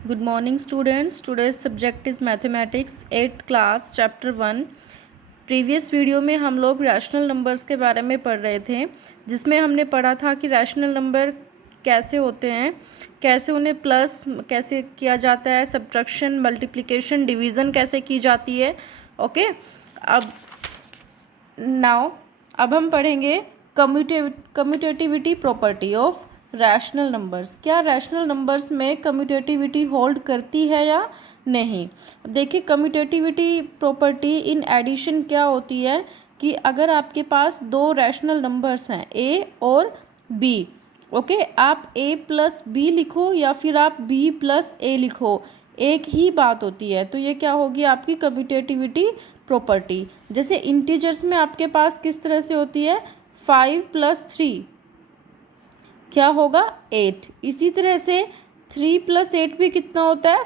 Good morning students. Today's subject is mathematics 8th class chapter 1. Previous video में हम लोग rational numbers के बारे में पढ़ रहे थे, जिसमें हमने पढ़ा था कि रैशनल नंबर कैसे होते हैं, कैसे उन्हें प्लस कैसे किया जाता है, सब्ट्रैक्शन, मल्टीप्लिकेशन, डिवीज़न कैसे की जाती है। ओके, अब हम पढ़ेंगे commutativity property of rational numbers. क्या रैशनल नंबर्स में कम्यूटेटिविटी होल्ड करती है या नहीं। देखिए, कम्यूटेटिविटी प्रॉपर्टी इन एडिशन क्या होती है कि अगर आपके पास दो रैशनल नंबर्स हैं ए और बी, ओके, आप a प्लस बी लिखो या फिर आप b प्लस ए लिखो, एक ही बात होती है। तो ये क्या होगी आपकी कम्यूटेटिविटी प्रॉपर्टी। जैसे इंटीजर्स में आपके पास किस तरह से होती है, 5 प्लस 3 क्या होगा 8। इसी तरह से 3 प्लस 8 भी कितना होता है,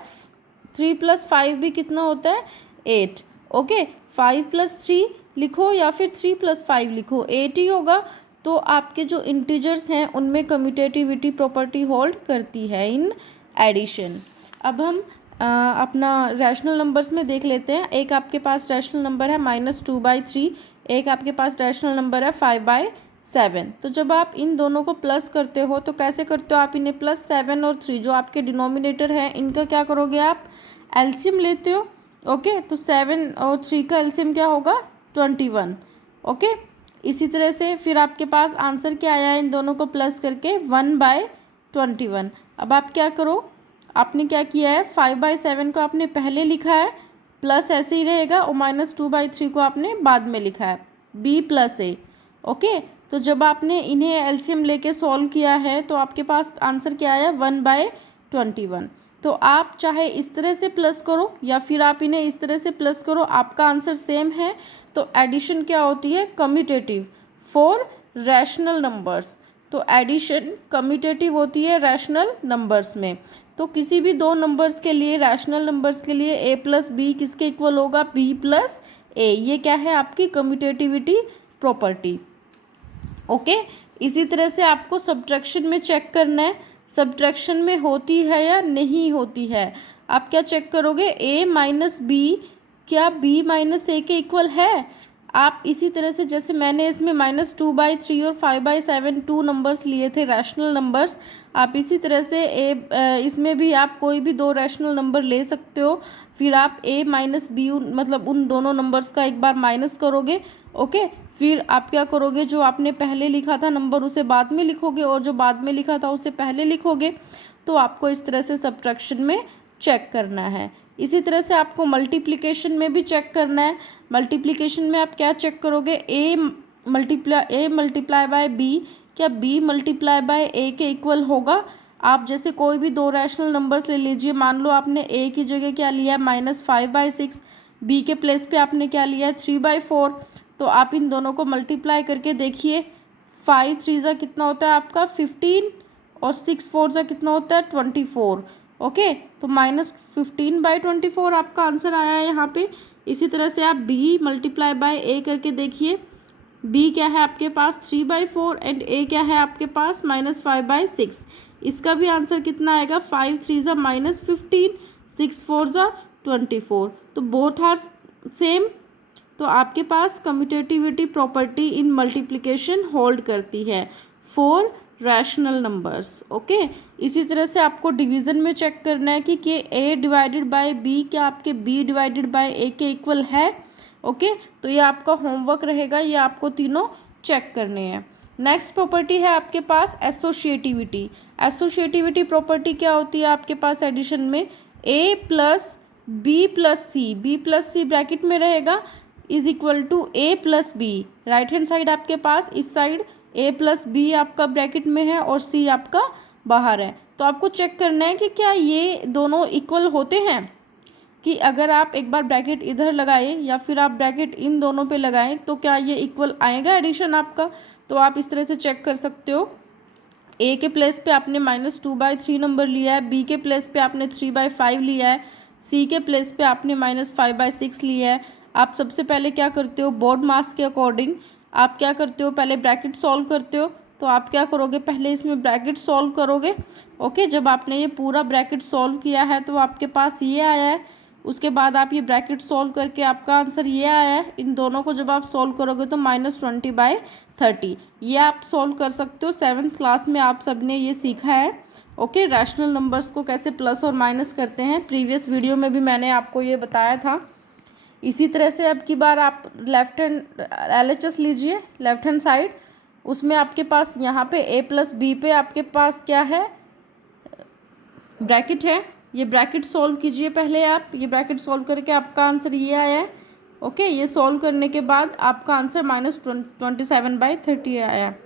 3 प्लस 5 भी कितना होता है 8। ओके, 5 प्लस 3 लिखो या फिर 3 प्लस 5 लिखो, 8 ही होगा। तो आपके जो इंटीजर्स हैं उनमें कम्यूटेटिविटी प्रॉपर्टी होल्ड करती है इन एडिशन। अब हम अपना रैशनल नंबर्स में देख लेते हैं। एक आपके पास रैशनल नंबर है -2/3, एक आपके पास रैशनल नंबर है 5/7। तो जब आप इन दोनों को प्लस करते हो तो कैसे करते हो, आप इन्हें +7 और 3 जो आपके डिनोमिनेटर हैं इनका क्या करोगे, आप एलसीएम लेते हो। ओके, तो 7 और 3 का एलसीएम क्या होगा 21। ओके, इसी तरह से फिर आपके पास आंसर क्या आया है, इन दोनों को प्लस करके 1/21। अब आप क्या करो, आपने क्या किया है 5/7 को आपने पहले लिखा है, प्लस ऐसे ही रहेगा, और -2/3 को आपने बाद में लिखा है b प्लस ए। ओके, तो जब आपने इन्हें एलसीएम लेके सॉल्व किया है तो आपके पास आंसर क्या आया 1/21। तो आप चाहे इस तरह से प्लस करो या फिर आप इन्हें इस तरह से प्लस करो, आपका आंसर सेम है। तो एडिशन क्या होती है, कम्यूटेटिव फॉर रैशनल नंबर्स। तो एडिशन कम्यूटेटिव होती है रैशनल नंबर्स में। तो किसी भी दो नंबर्स के लिए, रैशनल नंबर्स के लिए a प्लस बी किसके इक्वल होगा, b प्लस ए। ये क्या है आपकी कम्यूटेटिविटी प्रॉपर्टी। ओके, इसी तरह से आपको सब्ट्रैक्शन में चेक करना है, सब्ट्रैक्शन में होती है या नहीं होती है। आप क्या चेक करोगे, a माइनस बी क्या b माइनस ए के इक्वल है। आप इसी तरह से, जैसे मैंने इसमें -2/3 और 5/7 टू नंबर्स लिए थे रैशनल नंबर्स, आप इसी तरह से इसमें भी आप कोई भी दो रैशनल नंबर ले सकते हो। फिर आप a माइनस बी मतलब उन दोनों नंबर्स का एक बार माइनस करोगे। ओके, फिर आप क्या करोगे, जो आपने पहले लिखा था नंबर उसे बाद में लिखोगे और जो बाद में लिखा था उसे पहले लिखोगे। तो आपको इस तरह से सब्ट्रैक्शन में चेक करना है। इसी तरह से आपको मल्टीप्लिकेशन में भी चेक करना है। मल्टीप्लिकेशन में आप क्या चेक करोगे, ए मल्टीप्लाई बाय बी क्या b मल्टीप्लाई बाय ए के इक्वल होगा। आप जैसे कोई भी दो रैशनल नंबर्स ले लीजिए, मान लो आपने a की जगह क्या लिया है -5/6, b के प्लेस पे आपने क्या लिया है 3/4। तो आप इन दोनों को मल्टीप्लाई करके देखिए, 5 3 कितना होता है आपका 15 और 6 4 कितना होता है 24। ओके, तो -15/24 आपका आंसर आया है यहाँ पे। इसी तरह से आप b मल्टीप्लाई बाय ए करके देखिए, b क्या है आपके पास 3/4 एंड a क्या है आपके पास -5/6। इसका भी आंसर कितना आएगा, 5 3 -15, 6 4 24। तो बोथ आर सेम। तो आपके पास commutativity property in multiplication hold करती है फॉर रैशनल नंबर्स। ओके, इसी तरह से आपको डिवीज़न में चेक करना है कि a डिवाइडेड बाय b क्या आपके b डिवाइडेड बाय a के इक्वल है। ओके, तो ये आपका होमवर्क रहेगा, ये आपको तीनों चेक करने हैं। नेक्स्ट प्रॉपर्टी है आपके पास एसोशिएटिविटी। एसोशिएटिविटी प्रॉपर्टी क्या होती है आपके पास एडिशन में, a plus B plus C, B plus C bracket में रहेगा is equal to a plus B. Right hand side आपके पास, इस साइड a प्लस बी आपका ब्रैकेट में है और c आपका बाहर है। तो आपको चेक करना है कि क्या ये दोनों इक्वल होते हैं। कि अगर आप एक बार ब्रैकेट इधर लगाए या फिर आप ब्रैकेट इन दोनों पे लगाएं तो क्या ये इक्वल आएगा एडिशन आपका। तो आप इस तरह से चेक कर सकते हो, a के प्लेस पे आपने -2/3 नंबर लिया है, b के प्लेस पे आपने 3/5 लिया है, c के प्लेस पे आपने -5/6 लिया है। आप सबसे पहले क्या करते हो, बोर्ड मास के अकॉर्डिंग आप क्या करते हो, पहले ब्रैकेट सॉल्व करते हो। तो आप क्या करोगे, पहले इसमें ब्रैकेट सॉल्व करोगे। ओके, जब आपने ये पूरा ब्रैकेट सॉल्व किया है तो आपके पास ये आया है, उसके बाद आप ये ब्रैकेट सॉल्व करके आपका आंसर ये आया है। इन दोनों को जब आप सॉल्व करोगे तो -20/30 ये आप सॉल्व कर सकते हो। 7th क्लास में आप सब ने ये सीखा है। ओके, रैशनल नंबर्स को कैसे प्लस और माइनस करते हैं, प्रीवियस वीडियो में भी मैंने आपको ये बताया था। इसी तरह से अब की बार आप लेफ्ट हैंड LHS लीजिए, लेफ्ट हैंड साइड, उसमें आपके पास यहाँ पे a+b पे आपके पास क्या है, ब्रैकेट है। ये ब्रैकेट सॉल्व कीजिए पहले आप, ये ब्रैकेट सॉल्व करके आपका आंसर ये आया है। ओके, ये सॉल्व करने के बाद आपका आंसर -27/30 आया है।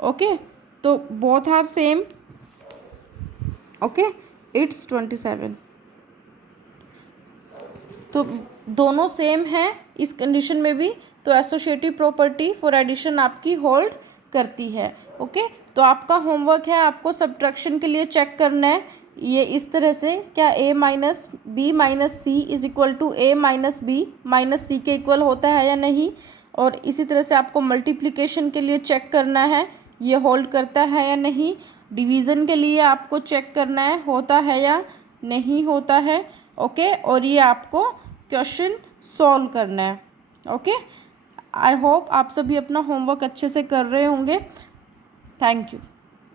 ओके, तो both are same. Okay, it's 27। तो दोनों सेम हैं इस कंडीशन में भी, तो एसोसिएटिव प्रॉपर्टी फॉर एडिशन आपकी होल्ड करती है। ओके, तो आपका होमवर्क है, आपको सब्ट्रैक्शन के लिए चेक करना है ये इस तरह से, क्या a minus B minus C is equal to a minus B minus C के इक्वल होता है या नहीं। और इसी तरह से आपको मल्टीप्लिकेशन के लिए चेक करना है ये होल्ड करता है या नहीं। डिवीज़न के लिए आपको चेक करना है होता है या नहीं होता है। ओके, और ये आपको क्वेश्चन सॉल्व करना है। ओके, आई होप आप सभी अपना होमवर्क अच्छे से कर रहे होंगे। Thank you.